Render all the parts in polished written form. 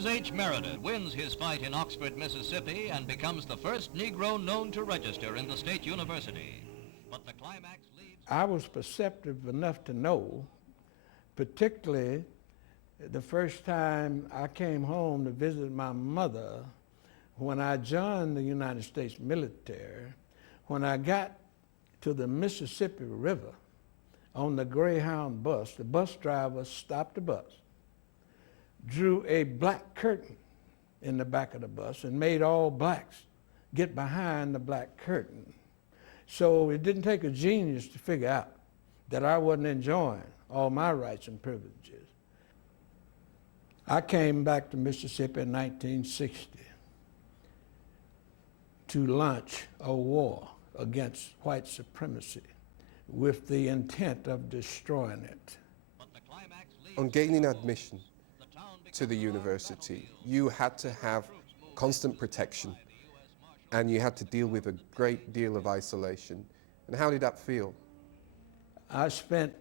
James H. Meredith wins his fight in Oxford, Mississippi, and becomes the first Negro known to register in the state university. But the climax leads... I was perceptive enough to know, particularly the first time I came home to visit my mother, when I joined the United States military, when I got to the Mississippi River on the Greyhound bus, the bus driver stopped the bus, drew a black curtain in the back of the bus and made all blacks get behind the black curtain. So it didn't take a genius to figure out that I wasn't enjoying all my rights and privileges. I came back to Mississippi in 1960 to launch a war against white supremacy with the intent of destroying it. On gaining admission to the university, you had to have constant protection and you had to deal with a great deal of isolation. And how did that feel? I spent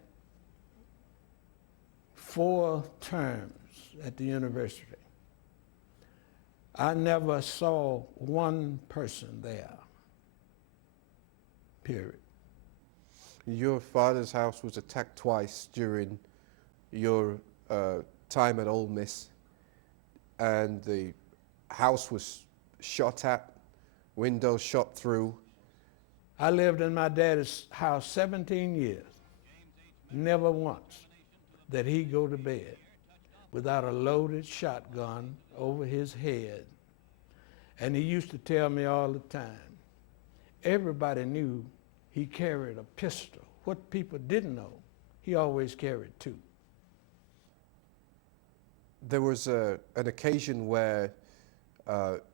4 terms at the university. I never saw one person there, period. Your father's house was attacked twice during your time at Ole Miss, and the house was shot at, windows shot through. I lived in my daddy's house 17 years. Never once did he go to bed without a loaded shotgun over his head. And he used to tell me all the time, everybody knew he carried a pistol. What people didn't know, he always carried 2. There was an occasion where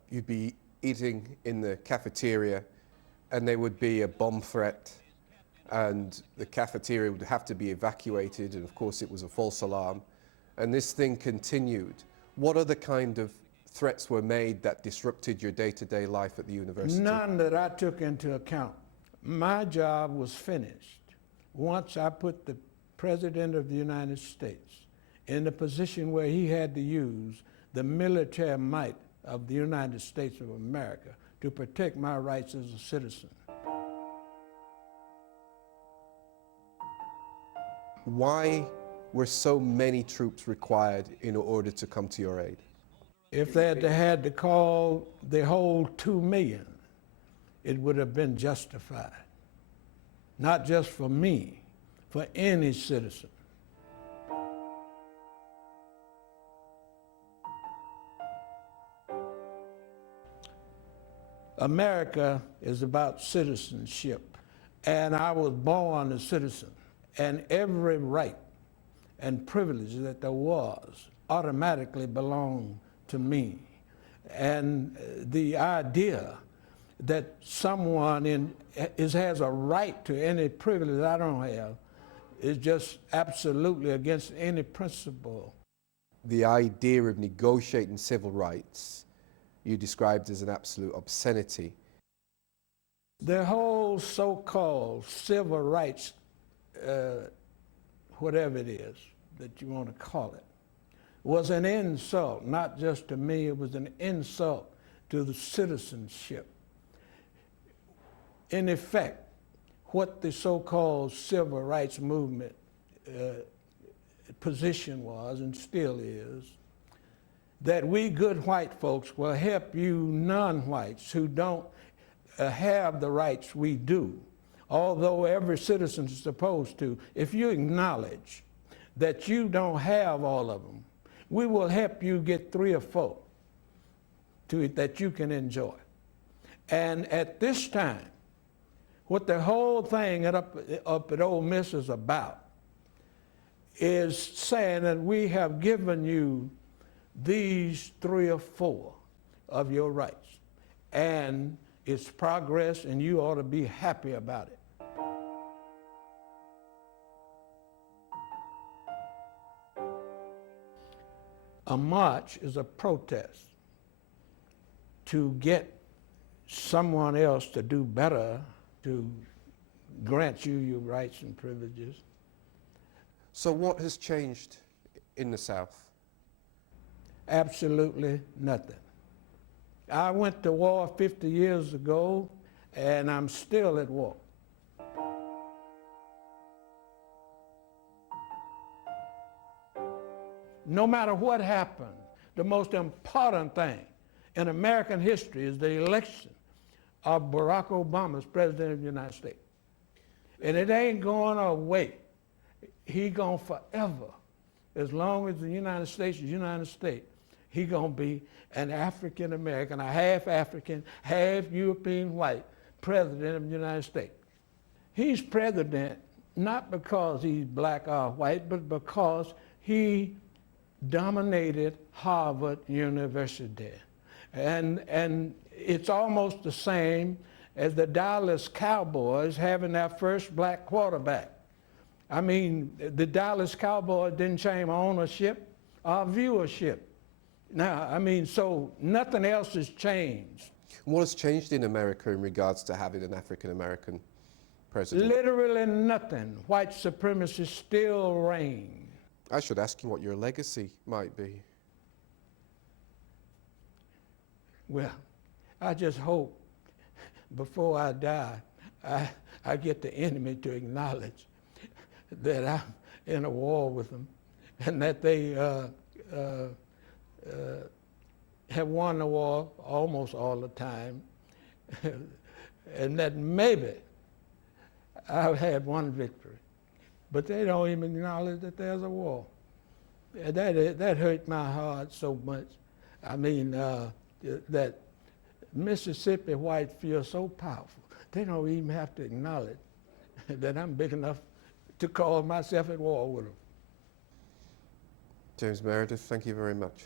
you'd be eating in the cafeteria and there would be a bomb threat and the cafeteria would have to be evacuated, and of course it was a false alarm, and this thing continued. What other kind of threats were made that disrupted your day-to-day life at the university? None that I took into account. My job was finished once I put the President of the United States in the position where he had to use the military might of the United States of America to protect my rights as a citizen. Why were so many troops required in order to come to your aid? If they had to call the whole 2 million, it would have been justified. Not just for me, for any citizen. America is about citizenship, and I was born a citizen, and every right and privilege that there was automatically belonged to me. And the idea that someone has a right to any privilege I don't have is just absolutely against any principle. The idea of negotiating civil rights you described as an absolute obscenity. The whole so-called civil rights, whatever it is that you want to call it, was an insult, not just to me, it was an insult to the citizenship. In effect, what the so-called civil rights movement position was, and still is, that we good white folks will help you non-whites who don't have the rights we do, although every citizen is supposed to. If you acknowledge that you don't have all of them, we will help you get 3 or 4 that you can enjoy. And at this time, what the whole thing up at Ole Miss is about is saying that we have given you these 3 or 4 of your rights, and it's progress, and you ought to be happy about it. A march is a protest to get someone else to do better, to grant you your rights and privileges. So what has changed in the South? Absolutely nothing. I went to war 50 years ago, and I'm still at war. No matter what happened, the most important thing in American history is the election of Barack Obama as President of the United States. And it ain't going away. He gonna forever, as long as the United States is United States, he gonna be an African American, a half African, half European white president of the United States. He's president not because he's black or white, but because he dominated Harvard University. And it's almost the same as the Dallas Cowboys having their first black quarterback. I mean, the Dallas Cowboys didn't change ownership or viewership. Now, I mean, so nothing else has changed. What has changed in America in regards to having an African-American president? Literally nothing. White supremacy still reigns. I should ask you what your legacy might be. Well, I just hope before I die, I get the enemy to acknowledge that I'm in a war with them and that they have won the war almost all the time and that maybe I've had one victory. But they don't even acknowledge that there's a war. That hurt my heart so much. I mean, that Mississippi whites feel so powerful. They don't even have to acknowledge that I'm big enough to call myself at war with them. James Meredith, thank you very much.